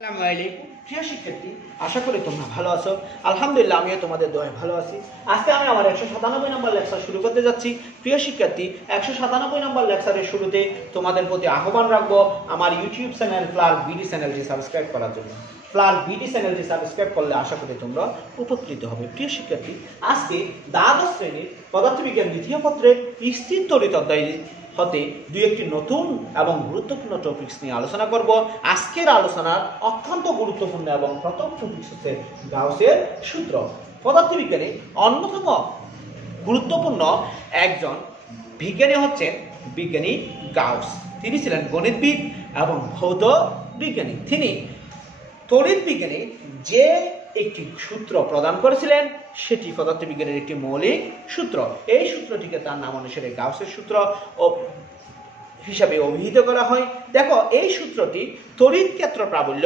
আসসালামু আলাইকুম প্রিয় শিক্ষার্থী, আশা করি তোমরা ভালো আছো। আলহামদুলিল্লাহ, আমিও তোমাদের দয়ায় ভালো আছি। আজকে আমি আমার 197 নম্বর লেকচার শুরু করতে যাচ্ছি। প্রিয় শিক্ষার্থী, 197 নম্বর লেকচারের শুরুতে তোমাদের প্রতি আহ্বান রাখবো আমার ইউটিউব চ্যানেল ফ্লার বিডি চ্যানেলটি সাবস্ক্রাইব করার জন্য। ফ্লার বিডি চ্যানেলটি সাবস্ক্রাইব করলে আশা করি তোমরা উপকৃত হবে। প্রিয় শিক্ষার্থী, আজকে দ্বাদশ শ্রেণীর পদার্থবিজ্ঞান দ্বিতীয় পত্রের স্থির তড়িৎ অধ্যায় হতে দুই একটি নতুন এবং গুরুত্বপূর্ণ টপিকস নিয়ে আলোচনা করব। আজকের আলোচনার অত্যন্ত গুরুত্বপূর্ণ এবং প্রথম টপিকস হচ্ছে গাউসের সূত্র। পদার্থবিজ্ঞানে অন্যতম গুরুত্বপূর্ণ একজন বিজ্ঞানী হচ্ছেন বিজ্ঞানী গাউস। তিনি ছিলেন গণিতবিদ এবং ভৌত বিজ্ঞানী। তিনি তড়িৎ বিজ্ঞানে যে একটি সূত্র প্রদান করেছিলেন সেটি পদার্থবিজ্ঞানের একটি মৌলিক সূত্র। এই সূত্রটিকে তার নাম অনুসারে গাউসের সূত্র হিসাবে অভিহিত করা হয়। দেখো, এই সূত্রটি তড়িৎ ক্ষেত্র প্রাবল্য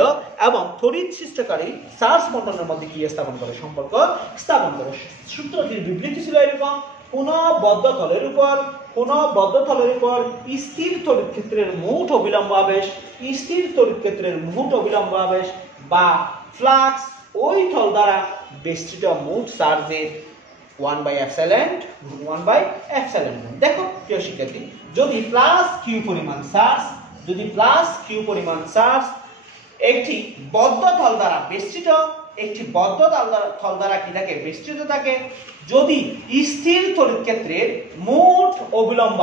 এবং তড়িৎ সৃষ্টিকারী চার্জ বন্টনের মধ্যে কি স্থাপন করে, সম্পর্ক স্থাপন করে। সূত্রটির বিবৃতি ছিল এরকম: কোনো বদ্ধ তলের উপর স্থির তড়িৎ ক্ষেত্রের মোট অবিলম্ব আবেশ, স্থির তড়িৎ ক্ষেত্রের মোট অবিলম্ব আবেশ বা ফ্লাক্স ওই তল দ্বারা বেষ্টিত মোট চার্জের 1/ε গুণ 1/ε। দেখো প্রিয় শিক্ষার্থী, যদি প্লাস কিউ পরিমাণ চার্জ একটি বদ্ধ তল দ্বারা বেষ্টিত, কি থাকে, বেষ্টিত থাকে, যদি স্থির তড়িৎ ক্ষেত্রের মোট অবিলম্ব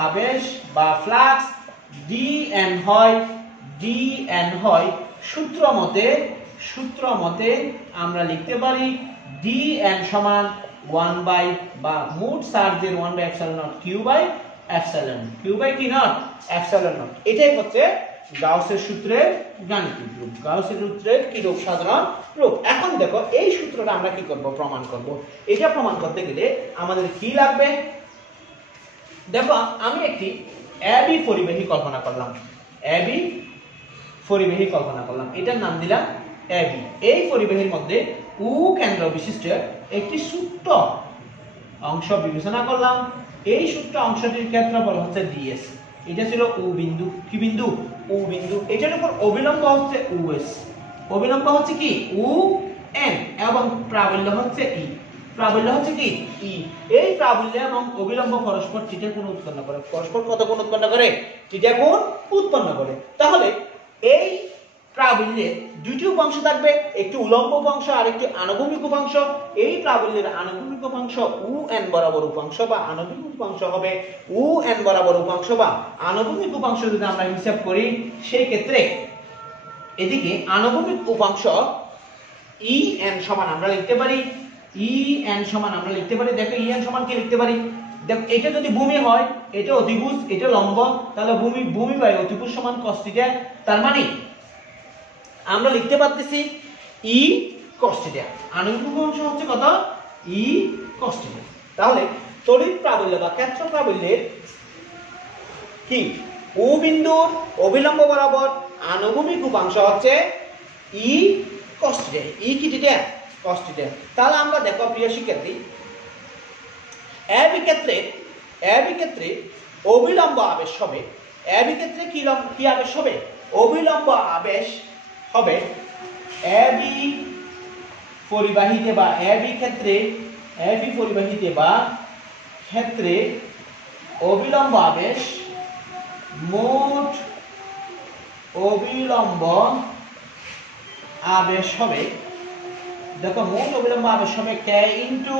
আবেশ বা ফ্লাক্স dn হয়, সূত্র মতে আমরা লিখতে পারি dn সমান 1 বা মোট চার্জের 1/ε0 q বাই কি নট এপসাইলন নট। এটাই হচ্ছে গাউসের সূত্রের গাণিতিক রূপ, গাউসের সূত্রের কি রূপ, সাধারণ রূপ। এখন দেখো, এই সূত্রটা আমরা কি করব, প্রমাণ করব। এটা প্রমাণ করতে গেলে আমাদের কি লাগবে? দেখো, আমি একটি এবি পরিবাহী কল্পনা করলাম, এটার নাম দিলাম এবি। এই পরিবাহীর মধ্যে উ কেন্দ্র বিশিষ্ট একটি ছোট্ট অংশ বিবেচনা করলাম। এই ছোট্ট অংশটির ক্ষেত্রফল হচ্ছে ডিএস। এটা ছিল উ বিন্দু, কি বিন্দু, উ বিন্দু। এটার উপর অবিলম্ব হচ্ছে উএস, অবিলম্ব হচ্ছে কি উ এন, এবং প্রাবল্য হচ্ছে ই, এই প্রাবল্য এবং অবিলম্ব পরস্পর থিটা কোণ উৎপন্ন করে। পরস্পর কত কোণ উৎপন্ন করে? থিটা কোণ উৎপন্ন করে। তাহলে এই প্রাবল্যের দুইটি উপাংশ থাকবে, একটি উলম্ব উপাংশ আর একটি আনুভূমিক উপাংশ। এই প্রাবল্যের আনুভূমিক উপাংশ উ এন বরাবর উপাংশ বা আনুভূমিক উপাংশ হবে উ এন বরাবর উপাংশ বা আনুভূমিক উপাংশ। যদি আমরা হিসাব করি সেই ক্ষেত্রে এদিকে আনুভূমিক উপাংশ ই এন সমান আমরা লিখতে পারি দেখো ই এন সমান কি লিখতে পারি? দেখো, এটা যদি ভূমি হয়, এটা অতিভুজ, এটা লম্ব, তাহলে ভূমি বাই অতিভুজ সমান cos θ। তার মানে আমরা লিখতে পারতেছি ই cos θ। আনুভূমিক অংশ হচ্ছে কত? ই cos θ। তাহলে তড়িৎ প্রাবল্য বা ক্ষেত্র প্রাবল্যের কি ও বিন্দুর অবিলম্ব বরাবর আনুভূমিক উপাংশ হচ্ছে ই cos θ। ই কি θ? cos θ। তাহলে আমরা দেখো প্রিয় শিক্ষার্থী, এবি ক্ষেত্রে অবিলম্ব আবেশ হবে, এবি ক্ষেত্রে কি আবেশ হবে? অবিলম্ব আবেশ হবে এবি পরিবাহীতে বা ক্ষেত্রে অবিলম্ব আবেশ, মোট অবিলম্ব আবেশ হবে। দেখো, মোট অবিলম্ব আবেশ হবে k ইনটু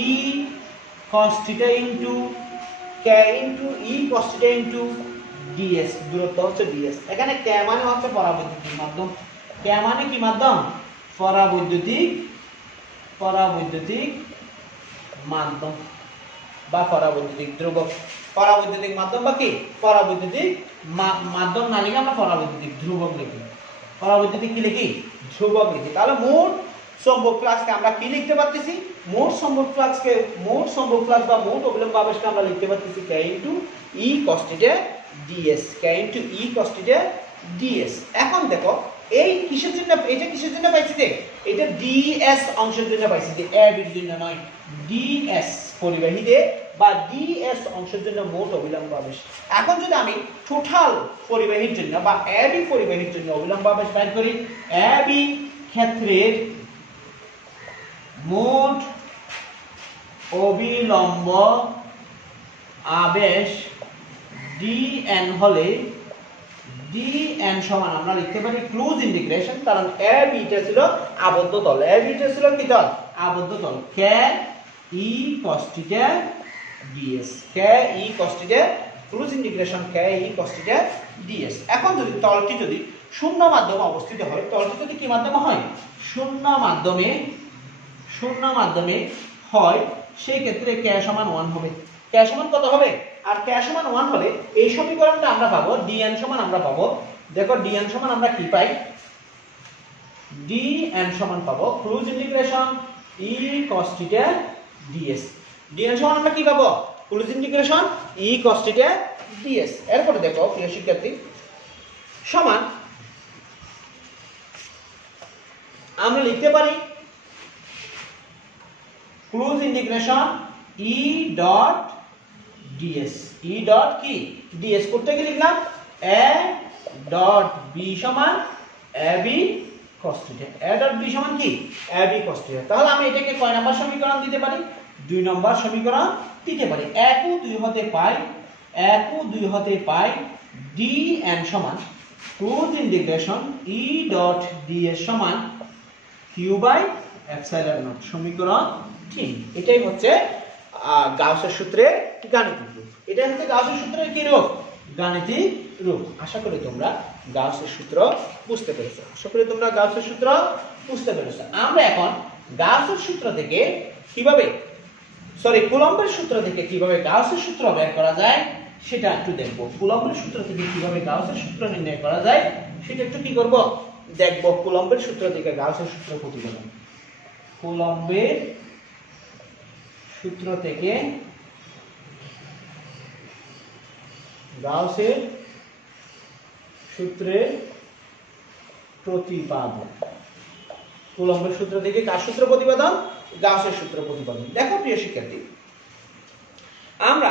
ই cos θ ইনটু ই cos θ ইনটু ds। দূরত্ব হচ্ছে ds। এখানে k মানে হচ্ছে পরাবৈদ্যুতিক মাধ্যম। k মানে কি মাধ্যম? পরাবৈদ্যুতিক মাধ্যম বা পরাবৈদ্যুতিক ধ্রুবক। পরাবৈদ্যুতিক মাধ্যম বা কি পরাবৈদ্যুতিক মাধ্যম না লিখে আমরা পরাবৈদ্যুতিক ধ্রুবক লিখি, পরাবৈদ্যুতিক কি লিখি? ধ্রুবক লিখি। তাহলে মোট চৌম্বক ফ্লাক্সকে আমরা কি লিখতে পারতেছি? মোট চৌম্বক ফ্লাক্স বা মোট অবিলম্ব আবেশকে আমরা লিখতে পারতেছি k ইনটু ই cos θ ds। এখন দেখো, এই কিসের জন্য, এটা কিসের জন্য পাইছি? এটা ds অংশের জন্য পাইছি, এবি এর জন্য নয়। ds পরিবাহীতে বা ডিএস অংশের জন্য মোট অবিলম্ব আবেশ। এখন যদি আমি টোটাল পরিবাহীর জন্য বা এবি পরিবাহীর জন্য অবিলম্ব আবেশ বের করি, এবি ক্ষেত্রের মোট অবিলম্ব আবেশ ডিএন হলে ডিএন সমান আমরা লিখতে পারি ক্লোজ ইন্টিগ্রেশন, কারণ এবি টা ছিল আবদ্ধ তল, এবি টা ছিল কি তল? আবদ্ধ তল। কে ই cos থিটা ডিএস, কে ই cos থিটা ক্লোজ ইন্টিগ্রেশন কে ই cos থিটা ডিএস। এখন যদি তলটি যদি শূন্য মাধ্যমে অবস্থিত হয়, তলটি যদি কি মাধ্যমে হয়? শূন্য মাধ্যমে হয়, সেই ক্ষেত্রে কে সমান 1 হবে। কে সমান কত হবে? আর কে সমান 1 হলে এই সমীকরণটা আমরা পাবো ডিএন সমান আমরা পাবো, দেখো ডিএন সমান আমরা কি পাই? ডিএন সমান পাবো close integration E cos theta ds. Dn সমান আমরা কি পাবো? Close integration E cos theta ds. এরপরে দেখো প্রিয় শিক্ষার্থী, সমান আমরা লিখতে পারি close integration E dot ds. E dot কি? ডিএস করতে গিয়ে লিখলাম এ ডট বি সমান AB cos theta. A dot B সমান কি? AB cos theta. তাহলে আমি এটাকে কয় নাম্বার সমীকরণ দিতে পারি? 2 নম্বর সমীকরণ দিতে পারি। 1 ও 2 হতে পাই ডিএন সমান close integration E dot DS সমান কিউ বাই এপসাইলন নট। সমীকরণ 3। এটাই হচ্ছে গাউসের সূত্রের গাণিতিক রূপ। এটাই হচ্ছে গাউসের সূত্রের কি রূপ? গাণিতিক রূপ। আশা করি তোমরা গাউসের সূত্র বুঝতে পেরেছো। আমরা এখন গাউসের সূত্র থেকে কিভাবে কুলম্বের সূত্র থেকে কিভাবে গাউসের সূত্র বের করা যায় সেটা একটু দেখব। কুলম্বের সূত্র থেকে কিভাবে গাউসের সূত্র নির্ণয় করা যায় সেটা একটু কি করব? দেখব। কুলম্বের সূত্র থেকে গাউসের সূত্র প্রতিবেদন। কুলম্বের সূত্র থেকে গাউসের সূত্রের প্রতিপাদন। কুলম্বের সূত্র থেকে কার সূত্র প্রতিপাদন? গাউসের সূত্র প্রতিপাদন। দেখো প্রিয় শিক্ষার্থী, আমরা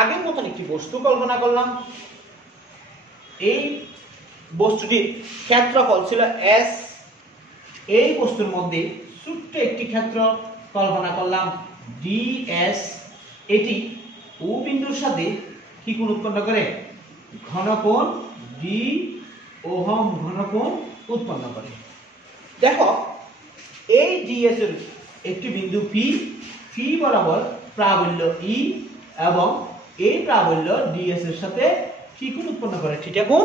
আগের মতন একটি বস্তু কল্পনা করলাম। এই বস্তুটির ক্ষেত্রফল ছিল এস। এই বস্তুর মধ্যে ছোট্ট একটি ক্ষেত্র কল্পনা করলাম ডিএস। এটি ও বিন্দুর সাথে কি কোণ উৎপন্ন করে? ঘনকোণ ডি ওহম ঘনকোণ উৎপন্ন করে। দেখো এই ডিএস এর একটি বিন্দু পি বরাবর প্রাবল্য ই, এবং এই প্রাবল্য ডিএস এর সাথে কি কোণ উৎপন্ন করে? থিটা কোণ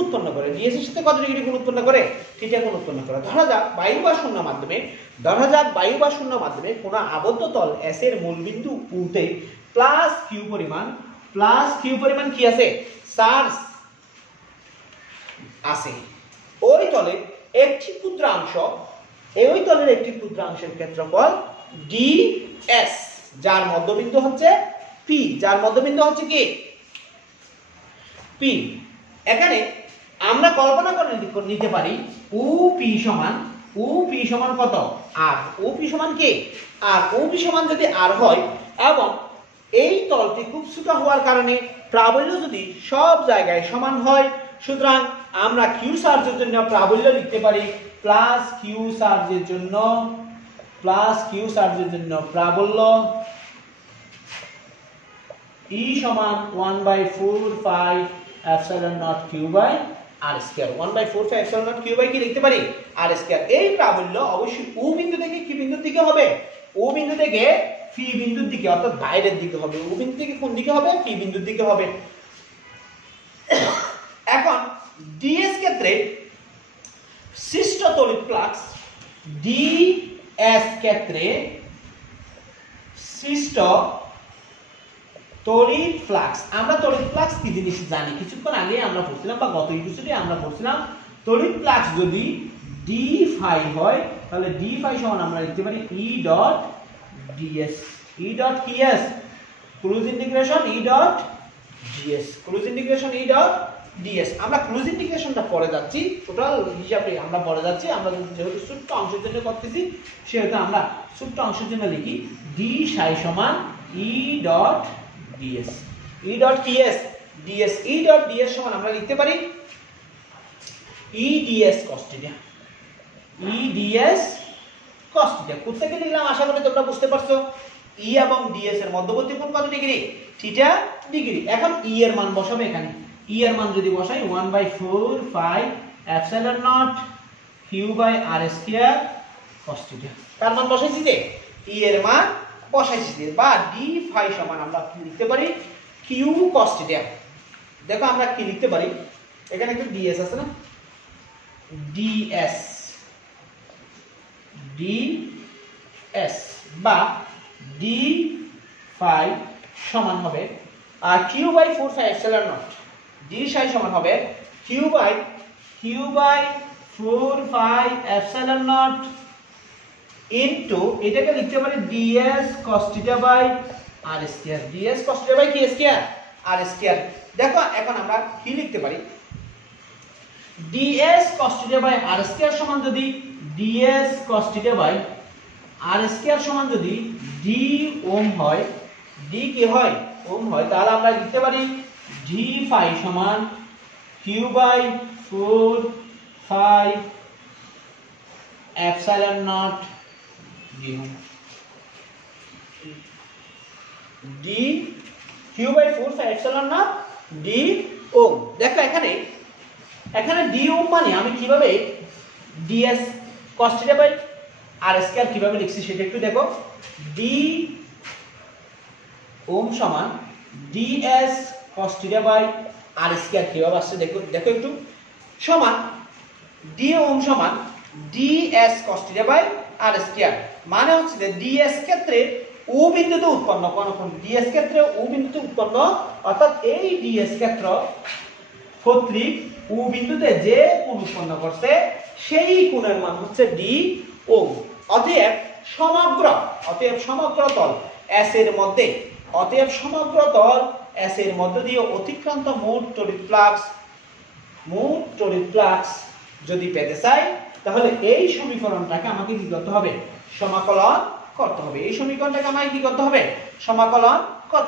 উৎপন্ন করে। ডিএস এর সাথে কত ডিগ্রি কোণ উৎপন্ন করে? থিটা কোণ উৎপন্ন করে। ধরা যাক বায়ু বা শূন্য মাধ্যমে কোন আবদ্ধ তল এস এর মূলবিন্দু উতে প্লাস কিউ পরিমাণ কি আছে? চার্জ আছে। ওই তলের একটি ক্ষুদ্রাংশের ক্ষেত্রফল ডিএস, যার মধ্যবিন্দু হচ্ছে পি। কি? পি। এখানে আমরা কল্পনা করে নিতে পারি ওপি সমান কত? আর। ওপি সমান কি? আর। ওপি সমান যদি আর হয় এবং এই তলটি খুব ছোট হওয়ার কারণে প্রাবল্য যদি সব জায়গায় সমান হয়, সুতরাং আমরা কিউ চার্জের জন্য প্রাবল্য লিখতে পারি প্লাস কিউ চার্জের জন্য প্রাবল্য ই সমান 1/4 pi epsilon naught q by r square. 1/4 pi epsilon naught q by কি লিখতে পারি? R square. এই প্রাবল্য অবশ্যই ও বিন্দু থেকে কি বিন্দুর দিকে হবে? ও বিন্দু থেকে পি বিন্দুর দিকে, অর্থাৎ বাইরের দিকে হবে। ও বিন্দু থেকে কোন দিকে হবে? পি বিন্দুর দিকে হবে। এখন ডিএস ক্ষেত্রে সৃষ্ট তড়িৎ ফ্লাক্স, ডিএস ক্ষেত্রে সৃষ্ট তড়িৎ ফ্লাক্স। আমরা তড়িৎ ফ্লাক্স কি জিনিস জানি? কিছুক্ষণ আগে আমরা পড়ছিলাম বা গত ইউনিটে আমরা পড়ছিলাম তড়িৎ ফ্লাক্স যদি ডি ফাই হয় তাহলে ডি ফাই সমান আমরা লিখতে পারি E dot ds. E dot কি S? Close integration E dot ds. আমরা ক্লোজ ইন্টিগ্রেশনটা পড়ে যাচ্ছি, টোটাল হিসাবে আমরা পড়ে যাচ্ছি। আমরা যেহেতু ছোট্ট অংশের জন্য করতেছি সেহেতু আমরা ছোট্ট অংশের জন্য লিখি ডি সাই সমান ই dot ds E dot DS DS E dot DS সমান আমরা লিখতে পারি ই ডিএস cos থিটা ই ডিএস cos থিটা কোত্থেকে লিখলাম আশা করি তোমরা বুঝতে পারছো ই এবং ডিএস এর মধ্যবর্তী কোণ কত ডিগ্রি থিটা ডিগ্রি এখন ই এর মান বসাবে এখানে ই এর মান যদি বসাই 1/4 pi epsilon naught q by r square cos theta তার মান বসাইছি যে ই এর মান বসাইছি যে বা ডি ফাই সমান আমরা কি লিখতে পারি কিউ cos থিটা দেখো আমরা কি লিখতে পারি এখানে একটু ডিএস আছে না ডিএস ডিএস বা ডি ফাই সমান হবে আর q by 4 pi epsilon nought d phi সমান হবে q by 4 pi epsilon nought into এটাকে লিখতে পারি ds cos theta by r square ds cos theta by কি স্কয়ার r স্কয়ার দেখো এখন আমরা কি লিখতে পারি ds cos theta by r square সমান যদি ds cos theta by r square সমান যদি d ওম হয় d কি হয় ওম হয় তাহলে আমরা লিখতে পারি d ফাই সমান q by 4 pi epsilon naught d ohm d q by 4 pi epsilon naught d ohm দেখো এখানে d ওম মানে আমি কিভাবে ds cos theta by r square কিভাবে লিখছি সেটা একটু দেখো d ওম সমান ds cos theta by r square কিভাবে আসছে দেখো একটু সমান d ওম সমান ds cos theta by r square মানে হচ্ছে যে ds ক্ষেত্রে ও বিন্দুতে উৎপন্ন কোণ ds ক্ষেত্রে ও বিন্দুতে উৎপন্ন অর্থাৎ এই ds ক্ষেত্র কর্তৃক ও বিন্দুতে যে কোণ উৎপন্ন করছে সেই কোণের মান হচ্ছে d ওম অতএব সমগ্র তল S এর মধ্যে দিয়ে অতিক্রান্ত মোট তড়িৎ ফ্লাক্স যদি পেতে চাই তাহলে এই সমীকরণটাকে আমাকে কি করতে হবে সমাকলন করতে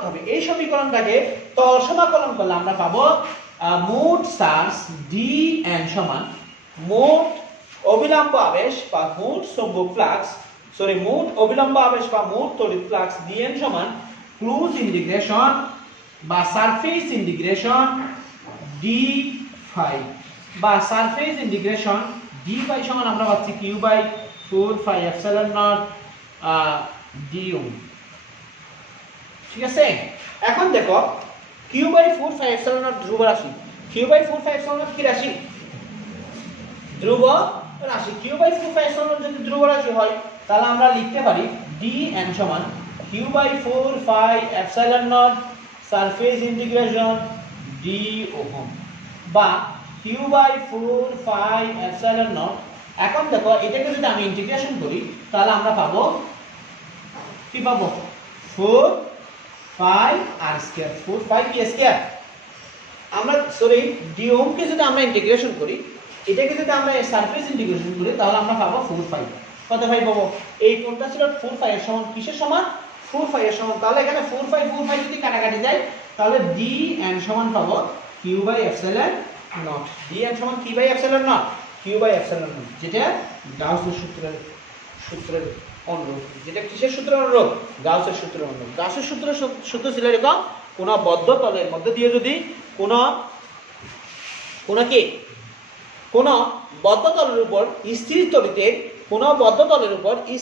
হবে এই সমীকরণটাকে তল সমাকলন করলে আমরা পাবো মোট চার্জ dn সমান মোট অবিলম্ব আবেশ বা মোট চৌম্বক ফ্লাক্স মোট অবিলম্ব আবেশ বা মোট তড়িৎ ফ্লাক্স dn সমান ক্লোজ ইন্টিগ্রেশন বা সারফেস ইন্টিগ্রেশন d ফাই বা সারফেস ইন্টিগ্রেশন d ফাই সমান আমরা পাচ্ছি q by 4 pi epsilon naught d omega ঠিক আছে এখন দেখো q by 4 pi epsilon naught ধ্রুব রাশি q by 4 pi epsilon naught কি রাশি ধ্রুব রাশি q by 4 pi epsilon naught যদি ধ্রুব রাশি হয় তাহলে আমরা লিখতে পারি dn সমান q by 4 pi epsilon naught surface integration d ohm বা q by 4 pi epsilon naught এখন দেখো এটাকে যদি আমি ইন্টিগ্রেশন করি তাহলে আমরা পাবো কি পাবো 4 পাই r স্কয়ার 4 পাই কি স্কয়ার আমরা d ওহম কে যদি আমরা ইন্টিগ্রেশন করি এটাকে যদি আমরা সারফেস ইন্টিগ্রেশন করি তাহলে আমরা পাবো 4 পাই কত পাই পাবো এই কোণটা ছিল 4 পাই এর সমান কিসের সমান 4 পাই এর সমান তাহলে এখানে 4 পাই যদি কাটাকাটি যায় তাহলে dn সমান পাবো q by epsilon naught dn সমান কি by epsilon naught q by epsilon naught যেটা গাউসের সূত্রের অনুরূপ যেটা কিসের সূত্রের অনুরূপ গাউসের সূত্রের অনুরূপ গাউসের সূত্র ছিল এরকম কোন বদ্ধ তলের মধ্যে দিয়ে যদি কোন বদ্ধ তলের উপর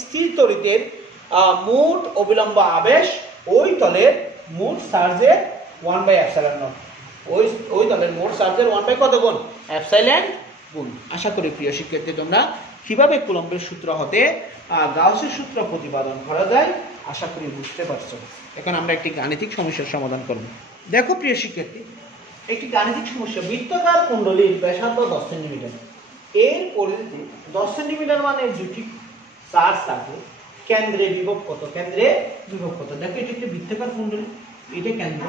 স্থির তড়িতের মোট অবিলম্ব আবেশ ওই তলের মোট চার্জের 1 বাই এপসাইলন নট ওই তলের মোট চার্জের 1 বাই কত গুণ এপসাইলন গুণ আশা করি প্রিয় শিক্ষার্থী তোমরা কিভাবে কুলম্বের সূত্র হতে গাউসের সূত্র প্রতিপাদন করা যায় আশা করি বুঝতে পারছো এখন আমরা একটি গাণিতিক সমস্যার সমাধান করব দেখো প্রিয় শিক্ষার্থী একটি গাণিতিক সমস্যা বৃত্তাকার কুণ্ডলীর ব্যাসার্ধ 10 সেমি এর পরিধিতে 10 সেমি মানে দুটি চার্জ থাকে কেন্দ্রে বিভব কত দেখো এটা একটি বৃত্তাকার কুণ্ডলী এটা কেন্দ্র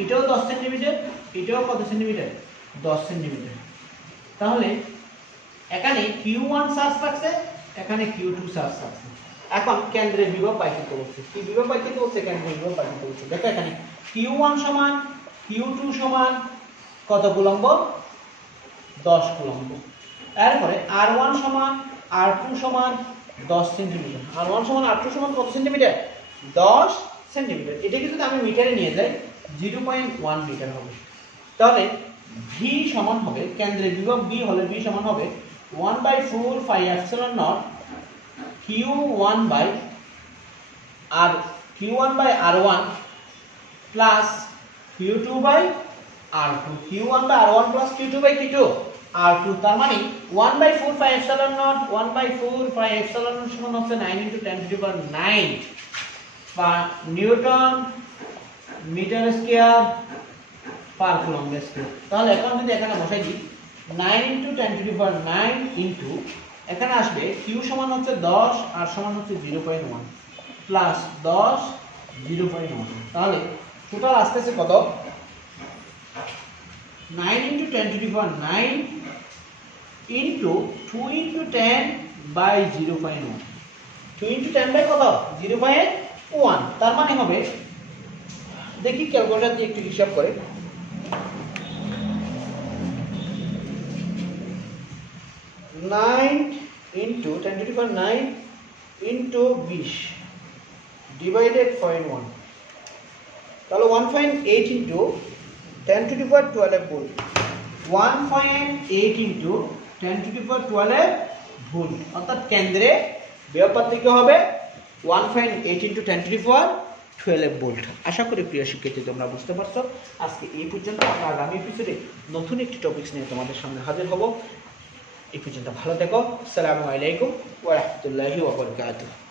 এটাও 10 সেমি এটাও কত সেন্টিমিটার 10 সেমি তাহলে এখানে q1 চার্জ থাকছে এখানে q2 চার্জ থাকছে এখন কেন্দ্রের বিভব বাই করতে বলছে। কি বিভব বাই করতে বলছে? কেন্দ্রের বিভব বাই করতে বলছে। দেখো এখানে Q1 সমান Q2 সমান কত কুলম্ব? 10 কুলম্ব। এরপরে R1 সমান R2 সমান 10 সেন্টিমিটার। R1 সমান R2 সমান কত সেন্টিমিটার? 10 সেন্টিমিটার। এটাকে যদি আমি মিটারে নিয়ে যাই 0.1 মিটার হবে। তাহলে V সমান হবে, কেন্দ্রের বিভব B হলে V সমান হবে 1/4 pi epsilon naught Q1 by R1 plus Q2 by R2। Q1 by R1 plus Q2 by Q2 R2, তার মানে 1/4 pi epsilon naught 1/4 pi epsilon naught সমান হচ্ছে 9 × 10⁹ বা newton metre square per coulomb square. তাহলে এখন যদি এখানে বসাই দিই 9 × 10⁹ ইনটু এখানে আসবে Q সমান হচ্ছে 10 আর সমান হচ্ছে 0.1 প্লাস 10 0.1, তাহলে টোটাল আসতেছে কত? 9 × 10⁹ ইনটু 2 × 10 বাই 0.1। 2 × 10 বাই কত? 0.1। তার মানে হবে, দেখি ক্যালকুলেটর দিয়ে একটু হিসাব করে, 9 × 10⁹ ইনটু 20 ডিভাইডেড 0.1, তাহলে 1.8 ইনটু 10⁻12 ভোল্ট। 1.8 ইনটু 10⁻12 ভোল্ট, অর্থাৎ কেন্দ্রে বিভব পার্থক্য হবে 1.8 ইনটু 10⁻12 ভোল্ট। আশা করি প্রিয় শিক্ষার্থী তোমরা বুঝতে পারছো। আজকে এই পর্যন্ত। আমরা আগামী এপিসোডে নতুন একটি টপিকস নিয়ে তোমাদের সামনে হাজির হব। এই পর্যন্ত ভালো থেকো। আসসালামু আলাইকুম ওয়া রাহমাতুল্লাহি ওয়া বারাকাতুহু।